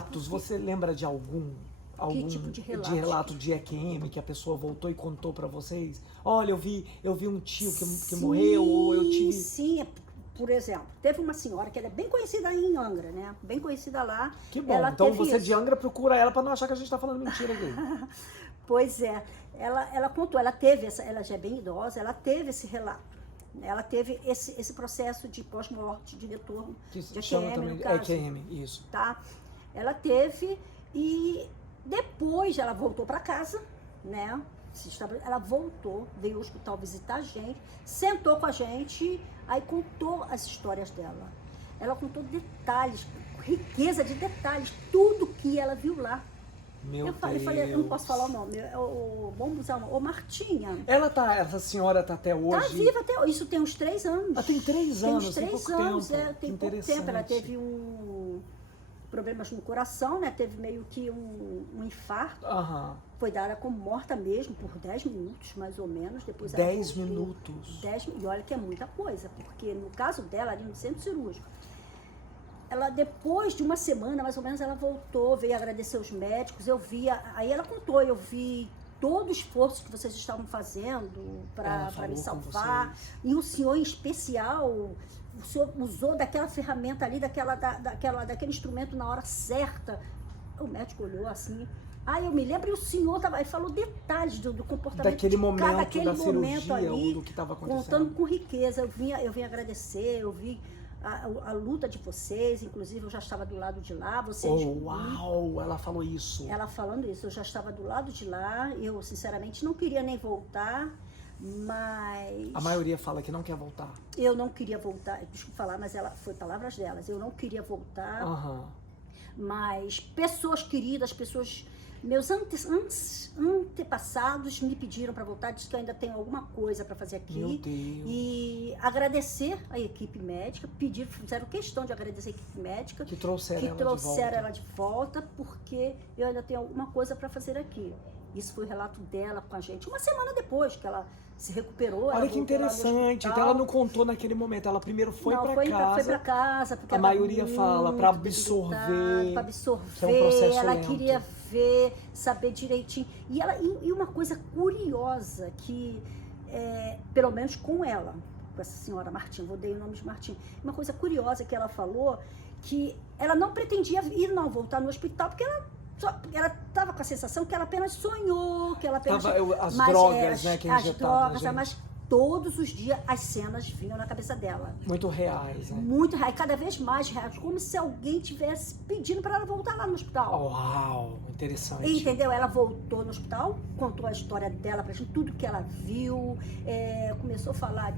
relatos, você lembra de algum tipo de relato? relato de EQM que a pessoa voltou e contou pra vocês? Olha, eu vi um tio que Sim, morreu, ou eu tive... Sim, por exemplo, teve uma senhora que ela é bem conhecida aí em Angra, né? Bem conhecida lá. Que bom, Ela então teve você isso. de Angra procura ela pra não achar que a gente tá falando mentira aqui. Pois é, ela contou, ela já é bem idosa, ela teve esse relato. Ela teve esse processo de pós-morte, de retorno, Que de chama EQM, também no caso. EQM, isso. Tá? Ela teve e depois ela voltou para casa, né? Ela voltou, veio ao hospital visitar a gente, sentou com a gente, aí contou as histórias dela. Ela contou detalhes, riqueza de detalhes, tudo que ela viu lá. Meu Falei, eu não posso falar o nome, vamos usar o nome, Martinha. Essa senhora tá até hoje... Tá viva até hoje, isso tem uns 3 anos. Ela tem 3 anos, uns tem 3 pouco anos, tempo. tem pouco tempo. Ela teve problemas no coração, né? Teve meio que um infarto. Aham. Foi dada como morta mesmo por 10 minutos, mais ou menos. Depois 10 minutos. E olha que é muita coisa, porque no caso dela, ali no centro cirúrgico, ela depois de uma semana, mais ou menos, ela voltou, veio agradecer os médicos, aí ela contou, eu vi todo o esforço que vocês estavam fazendo para me salvar, e o senhor em especial, o senhor usou daquela ferramenta ali, daquele instrumento na hora certa. O médico olhou assim, eu me lembro, e o senhor falou detalhes do comportamento daquele momento, daquele da momento cirurgia, ali, ou do que estava acontecendo. contando com riqueza. Eu vim agradecer, eu vi a luta de vocês, inclusive eu já estava do lado de lá, Uau, ela falou isso. Ela falando isso, eu já estava do lado de lá, eu sinceramente não queria nem voltar, mas... A maioria fala que não quer voltar. Eu não queria voltar, desculpa falar, mas foi palavras delas, eu não queria voltar, mas pessoas queridas, meus antepassados me pediram para voltar, disse que eu ainda tenho alguma coisa para fazer aqui. Meu Deus. E agradecer a equipe médica, fizeram questão de agradecer a equipe médica. Que trouxeram ela de volta, porque eu ainda tenho alguma coisa para fazer aqui. Isso foi o relato dela com a gente. Uma semana depois que ela se recuperou. Olha que interessante, então ela não contou naquele momento, ela primeiro foi para casa. Foi para casa, porque a maioria fala, para absorver. Para absorver, que é um processo ela lento. queria ver, saber direitinho. E uma coisa curiosa que, pelo menos com ela, com essa senhora Martim, vou dar o nome de Martim, uma coisa curiosa que ela falou, que ela não pretendia voltar no hospital, porque ela estava com a sensação que ela apenas sonhou, que ela apenas... As drogas, né, que injetavam. Mas todos os dias as cenas vinham na cabeça dela. Muito reais, né? Muito reais, cada vez mais reais, como se alguém tivesse pedindo para ela voltar lá no hospital. Uau, interessante. Entendeu? Ela voltou no hospital, contou a história dela pra gente, tudo que ela viu, começou a falar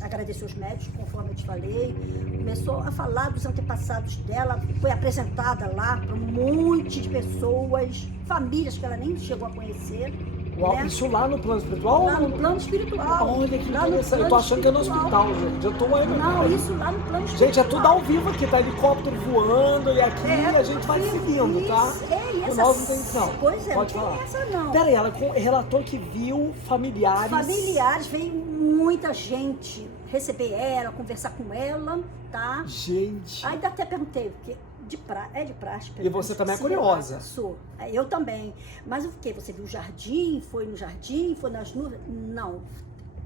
agradecer os médicos, conforme eu te falei, começou a falar dos antepassados dela, foi apresentada lá para um monte de pessoas, famílias que ela nem chegou a conhecer. Uau, né? Isso lá no plano espiritual? Lá no plano espiritual. Olha que interessante. Eu tô achando que é no hospital, gente. Eu tô aí, Não, isso lá no plano espiritual. Gente, é tudo ao vivo aqui, tá? Helicóptero voando e aqui a gente vai seguindo, tá? Nós não tem não. Pois é, pode não falar. tem essa não. Peraí, ela relatou que viu familiares. Veio muita gente receber ela, conversar com ela, tá? Gente. Aí até perguntei, porque de praxe. E você também é curiosa. Sou. Eu também. Mas o que? Você viu o jardim? Foi no jardim? Foi nas nuvens? Não.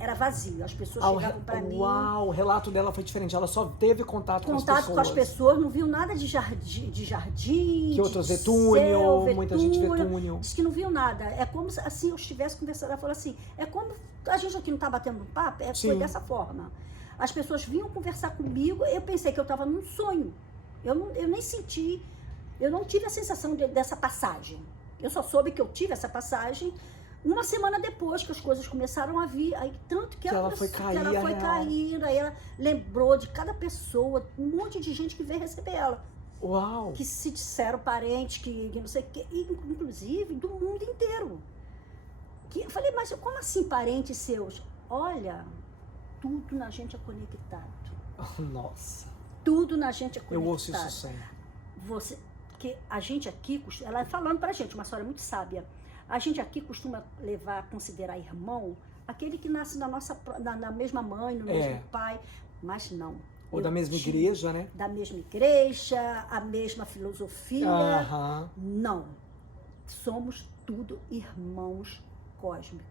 Era vazio. As pessoas chegavam para mim. Uau, o relato dela foi diferente. Ela só teve contato com as pessoas. Não viu nada de jardim. Que outros vê túnel, muita gente vê túnel. Diz que não viu nada. É como se assim, eu estivesse conversando. Ela falou assim, é como a gente aqui não tá batendo um papo, foi dessa forma. As pessoas vinham conversar comigo, eu pensei que eu estava num sonho. Eu nem senti, eu não tive a sensação dessa passagem. Eu só soube que eu tive essa passagem uma semana depois que as coisas começaram a vir, aí tanto que ela foi caindo, aí ela lembrou de cada pessoa, um monte de gente que veio receber ela. Uau! Que se disseram parentes, que não sei o que, inclusive do mundo inteiro. Eu falei, mas como assim parentes seus? Olha, tudo na gente é conectado. Nossa! Tudo na gente é conectado. Eu ouço isso sempre. Porque a gente aqui, ela falando pra gente, uma história muito sábia, a gente aqui costuma considerar irmão aquele que nasce na mesma mãe, no mesmo pai, mas não. Ou da mesma tinha- igreja, né? Da mesma igreja, a mesma filosofia. Aham. Não. Somos tudo irmãos cósmicos.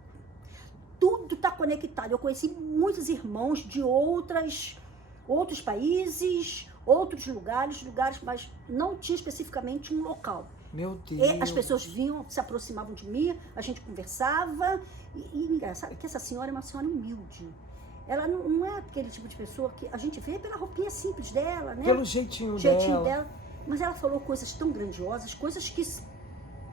Tudo está conectado. Eu conheci muitos irmãos de outros países, outros lugares, mas não tinha especificamente um local. Meu Deus. E as pessoas vinham, se aproximavam de mim, a gente conversava. E engraçado que essa senhora é uma senhora humilde. Ela não é aquele tipo de pessoa que a gente vê pela roupinha simples dela, né? Pelo jeitinho Jeitinho dela. dela. Mas ela falou coisas tão grandiosas, coisas que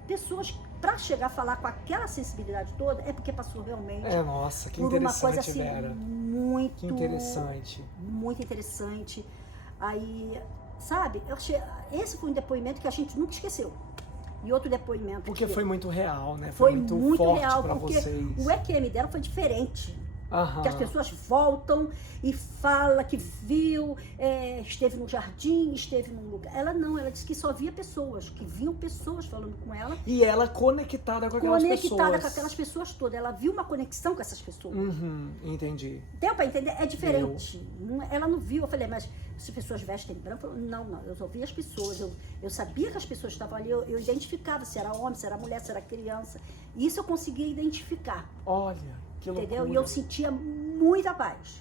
pessoas, para chegar a falar com aquela sensibilidade toda, é porque passou realmente É, nossa, que por uma coisa interessante, assim Vera. muito Que interessante. muito interessante. Aí, sabe, esse foi um depoimento que a gente nunca esqueceu. E outro depoimento Porque que foi muito real, né? foi muito muito forte real, pra porque vocês. o EQM dela foi diferente. Aham. Que as pessoas voltam e fala que viu, esteve no jardim, esteve num lugar. Ela não, ela disse que só via pessoas, que viam pessoas falando com ela. E ela conectada com aquelas Conectada pessoas. com aquelas pessoas todas. Ela viu uma conexão com essas pessoas. Entendi. Deu pra entender? É diferente. Ela não viu. Eu falei, mas as pessoas vestem branco? Não, eu só vi as pessoas. Eu sabia que as pessoas estavam ali, eu identificava se era homem, se era mulher, se era criança. Isso eu conseguia identificar. Olha, que loucura. Entendeu? E eu sentia muita paz.